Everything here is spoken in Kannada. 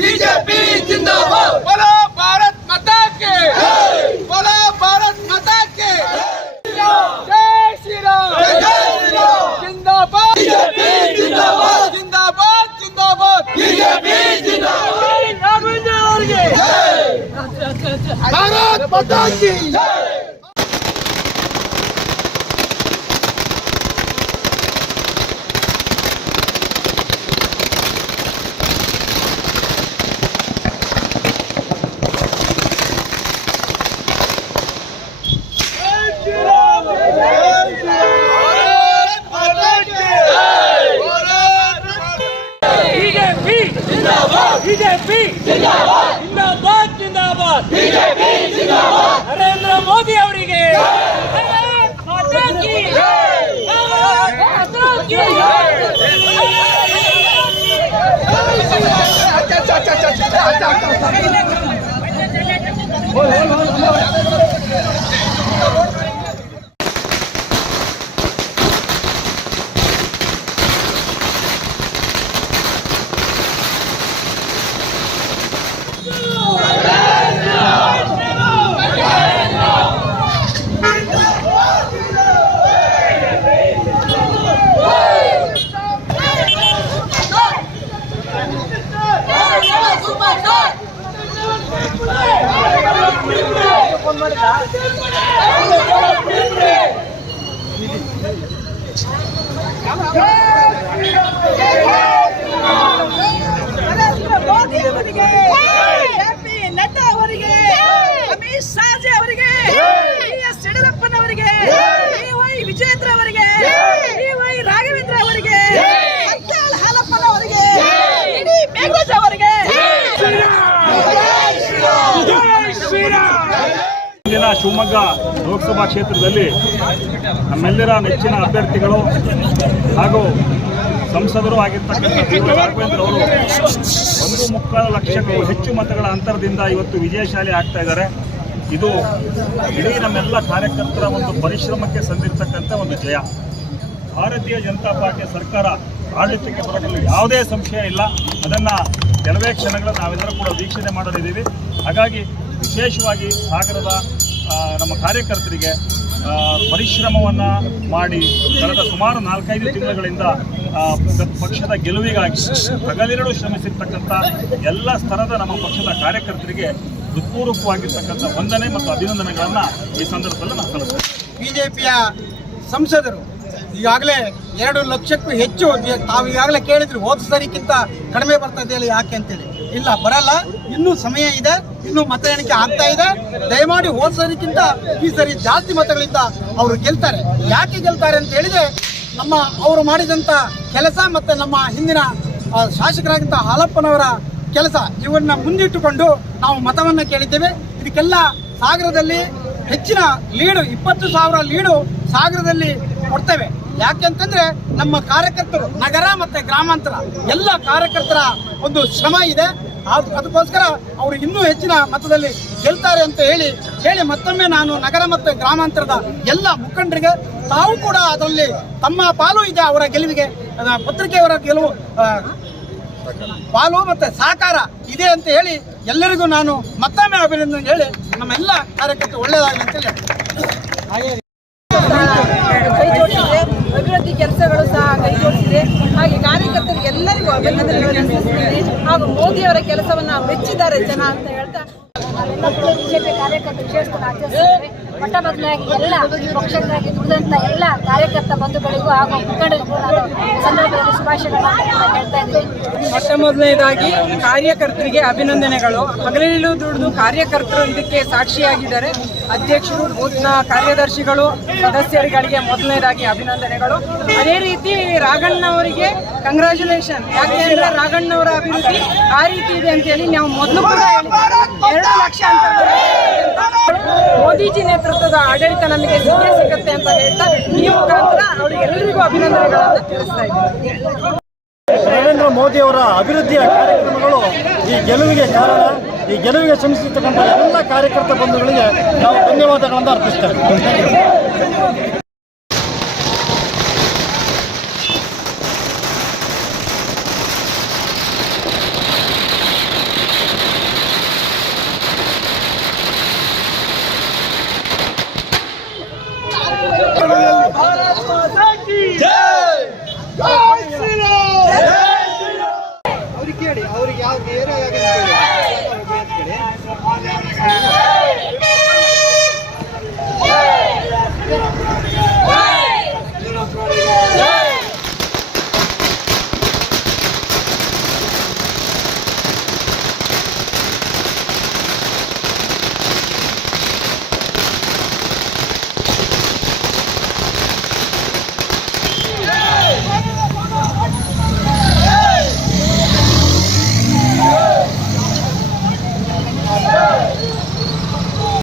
बीजेपी जिंदाबाद। बोलो भारत माता के, बोलो भारत माता के। जय श्री राम, जय श्री राम। जिंदाबाद बीजेपी जिंदाबाद, जिंदाबाद जिंदाबाद बीजेपी जिंदाबाद। राघवेंद्र ಅವರಿಗೆ भारत माता की जय। बीजेपी जिंदाबाद, जिंदाबाद जिंदाबाद बीजेपी जिंदाबाद। नरेंद्र मोदी ಅವರಿಗೆ माता की नड्डा ಅವರಿಗೆ, ಅಮಿತ್ ಶಾ ಅವರಿಗೆ, ಎಸ್ ಯಡಿಯೂರಪ್ಪನವರಿಗೆ, ವೈ ವಿಜೇಂದ್ರ ಅವರಿಗೆ, ವೈ ರಾಘವೇಂದ್ರ ಅವರಿಗೆ, ಅಜ್ಜಲ್ ಹಾಲಪ್ಪನವರಿಗೆ, ಇಡೀ ಮೇಘರಾಜ್ ಅವರಿಗೆ ಇಂದಿನ ಶಿವಮೊಗ್ಗ ಲೋಕಸಭಾ ಕ್ಷೇತ್ರದಲ್ಲಿ ನಮ್ಮೆಲ್ಲರ ನೆಚ್ಚಿನ ಅಭ್ಯರ್ಥಿಗಳು ಹಾಗೂ ಸಂಸದರು ಆಗಿರ್ತಕ್ಕಂಥ ರಾಘವೇಂದ್ರ ಅವರು 1.25 ಲಕ್ಷಕ್ಕೂ ಹೆಚ್ಚು ಮತಗಳ ಅಂತರದಿಂದ ಇವತ್ತು ವಿಜಯಶಾಲಿ ಆಗ್ತಾ ಇದ್ದಾರೆ. ಇದು ಇಡೀ ನಮ್ಮೆಲ್ಲ ಕಾರ್ಯಕರ್ತರ ಒಂದು ಪರಿಶ್ರಮಕ್ಕೆ ಸಂದಿರ್ತಕ್ಕಂಥ ಒಂದು ಜಯ. ಭಾರತೀಯ ಜನತಾ ಪಾರ್ಟಿಯ ಸರ್ಕಾರ ಆಡಳಿತಕ್ಕೆ ಬರಲು ಯಾವುದೇ ಸಂಶಯ ಇಲ್ಲ. ಅದನ್ನು ಕೆಲವೇ ಕ್ಷಣಗಳು ನಾವೆಲ್ಲರೂ ಕೂಡ ವೀಕ್ಷಣೆ ಮಾಡಲಿದ್ದೀವಿ. ಹಾಗಾಗಿ ವಿಶೇಷವಾಗಿ ಸಾಗರದ ನಮ್ಮ ಕಾರ್ಯಕರ್ತರಿಗೆ ಪರಿಶ್ರಮವನ್ನು ಮಾಡಿ ಕಳೆದ ಸುಮಾರು 4-5 ತಿಂಗಳುಗಳಿಂದ ಪಕ್ಷದ ಗೆಲುವಿಗಾಗಿ ಹಗಲಿರುಳು ಶ್ರಮಿಸಿರ್ತಕ್ಕಂಥ ಎಲ್ಲ ಸ್ತರದ ನಮ್ಮ ಪಕ್ಷದ ಕಾರ್ಯಕರ್ತರಿಗೆ ಹೃತ್ಪೂರ್ವಕವಾಗಿರ್ತಕ್ಕಂಥ ವಂದನೆ ಮತ್ತು ಅಭಿನಂದನೆಗಳನ್ನು ಈ ಸಂದರ್ಭದಲ್ಲಿ ನಾವು ಸಲ್ಲಿಸ್ತೇವೆ. ಬಿಜೆಪಿಯ ಸಂಸದರು ಈಗಾಗಲೇ 2 ಲಕ್ಷಕ್ಕೂ ಹೆಚ್ಚು, ತಾವು ಈಗಾಗಲೇ ಕೇಳಿದ್ರು ಹೋದ ಸರಿಗಿಂತ ಕಡಿಮೆ ಬರ್ತಾ ಇದೆಯಲ್ಲ ಯಾಕೆ ಅಂತೇಳಿ. ಇಲ್ಲ, ಬರಲ್ಲ, ಇನ್ನೂ ಸಮಯ ಇದೆ, ಇನ್ನೂ ಮತ ಎಣಿಕೆ ಆಗ್ತಾ ಇದೆ. ದಯಮಾಡಿ ಹೋದ ಸರಿಗಿಂತ ಈ ಸರಿ ಜಾಸ್ತಿ ಮತಗಳಿಂದ ಅವರು ಗೆಲ್ತಾರೆ. ಯಾಕೆ ಗೆಲ್ತಾರೆ ಅಂತ ಹೇಳಿದ್ರೆ ಅವರು ಮಾಡಿದಂಥ ಕೆಲಸ ಮತ್ತು ನಮ್ಮ ಹಿಂದಿನ ಶಾಸಕರಾಗಿದ್ದ ಹಾಲಪ್ಪನವರ ಕೆಲಸ ಇವನ್ನ ಮುಂದಿಟ್ಟುಕೊಂಡು ನಾವು ಮತವನ್ನು ಕೇಳಿದ್ದೇವೆ. ಇದಕ್ಕೆಲ್ಲ ಸಾಗರದಲ್ಲಿ ಹೆಚ್ಚಿನ ಲೀಡು 20,000 ಲೀಡು ಸಾಗರದಲ್ಲಿ ಕೊಡ್ತೇವೆ. ಯಾಕೆಂತಂದ್ರೆ ನಮ್ಮ ಕಾರ್ಯಕರ್ತರು ನಗರ ಮತ್ತು ಗ್ರಾಮಾಂತರ ಎಲ್ಲ ಕಾರ್ಯಕರ್ತರ ಒಂದು ಶ್ರಮ ಇದೆ. ಅದಕ್ಕೋಸ್ಕರ ಅವರು ಇನ್ನೂ ಹೆಚ್ಚಿನ ಮತದಲ್ಲಿ ಗೆಲ್ತಾರೆ ಅಂತ ಹೇಳಿ ಮತ್ತೊಮ್ಮೆ ನಾನು ನಗರ ಮತ್ತು ಗ್ರಾಮಾಂತರದ ಎಲ್ಲ ಮುಖಂಡರಿಗೆ ತಾವು ಕೂಡ ಅದರಲ್ಲಿ ತಮ್ಮ ಪಾಲು ಇದೆ, ಅವರ ಗೆಲುವಿಗೆ ಪತ್ರಿಕೆಯವರ ಗೆಲುವು ಪಾಲು ಮತ್ತು ಸಹಕಾರ ಇದೆ ಅಂತ ಹೇಳಿ ಎಲ್ಲರಿಗೂ ನಾನು ಮತ್ತೊಮ್ಮೆ ಅಭಿನಂದನೆ ಹೇಳಿ ನಮ್ಮೆಲ್ಲ ಕಾರ್ಯಕರ್ತರು ಒಳ್ಳೆಯದಾಗಲಿ ಅಂತ ಹೇಳಿ ಕೈ ಜೋಡಿಸಿದೆ. ಅಭಿವೃದ್ಧಿ ಕೆಲಸಗಳು ಸಹ ಕೈ ಜೋಡಿಸಿದೆ. ಹಾಗೆ ಕಾರ್ಯಕರ್ತರಿಗೆ ಎಲ್ಲರಿಗೂ ಅಭಿನಂದನೆಗಳನ್ನು ಸಲ್ಲಿಸುತ್ತೇನೆ. ಹಾಗೂ ಮೋದಿಯವರ ಕೆಲಸವನ್ನು ಮೆಚ್ಚಿದ್ದಾರೆ ಜನ ಅಂತ ಹೇಳ್ತಾ ಬಿಜೆಪಿ ಕಾರ್ಯಕರ್ತರು ವಿಶೇಷವಾಗಿ ಆಚರಿಸಿದ್ದಾರೆ. ಮೊಟ್ಟ ಮೊದಲಾಗಿ ಎಲ್ಲ ಪಕ್ಷಕ್ಕಾಗಿ ದುಡಿದಂಥ ಎಲ್ಲ ಕಾರ್ಯಕರ್ತ ಬಂಧುಗಳಿಗೂ ಹಾಗೂ ಮುಖಂಡರಿಗೂ ನಾನು ಸಂದರ್ಭದಲ್ಲಿ ಶುಭಾಶಯಗಳನ್ನು ಹೇಳ್ತಾ ಇದ್ದೀನಿ. ಮೊಟ್ಟ ಮೊದಲನೇದಾಗಿ ಕಾರ್ಯಕರ್ತರಿಗೆ ಅಭಿನಂದನೆಗಳು. ಹಗಲಿರುಳು ದುಡಿದು ಕಾರ್ಯಕರ್ತರು ಇದಕ್ಕೆ ಸಾಕ್ಷಿಯಾಗಿದ್ದಾರೆ. ಅಧ್ಯಕ್ಷರು, ಬೂತ್ನ ಕಾರ್ಯದರ್ಶಿಗಳು, ಸದಸ್ಯರುಗಳಿಗೆ ಮೊದಲನೇದಾಗಿ ಅಭಿನಂದನೆಗಳು. ಅದೇ ರೀತಿ ರಾಘಣ್ಣವರಿಗೆ ಕಂಗ್ರ್ಯಾಚುಲೇಷನ್. ಯಾಕೆಂದರೆ ರಾಘಣ್ಣವರ ಅಭಿವೃದ್ಧಿ ಆ ರೀತಿ ಇದೆ ಅಂತೇಳಿ ನಾವು ಮೊದಲು ಕೂಡ 2 ಲಕ್ಷ ಅಂತ ಮೋದಿಜಿ ನೇತೃತ್ವದ ಆಡಳಿತ ನಮಗೆ ಸಿಗುತ್ತೆ ಅಂತ ಹೇಳ್ತಾ ಈ ಮುಖಾಂತರ ಅವರಿಗೆಲ್ಲರಿಗೂ ಅಭಿನಂದನೆಗಳನ್ನು ತಿಳಿಸ್ತಾ ಇದ್ದೀನಿ. ನರೇಂದ್ರ ಮೋದಿಯವರ ಅಭಿವೃದ್ಧಿಯ ಕಾರ್ಯಕ್ರಮಗಳು ಈ ಗೆಲುವಿಗೆ ಕಾರಣ. ಈ ಗೆಲುವಿಗೆ ಶ್ರಮಿಸಿರ್ತಕ್ಕಂಥ ಎಲ್ಲ ಕಾರ್ಯಕರ್ತ ಬಂಧುಗಳಿಗೆ ನಾವು ಧನ್ಯವಾದಗಳನ್ನು ಅರ್ಪಿಸ್ತೇವೆ.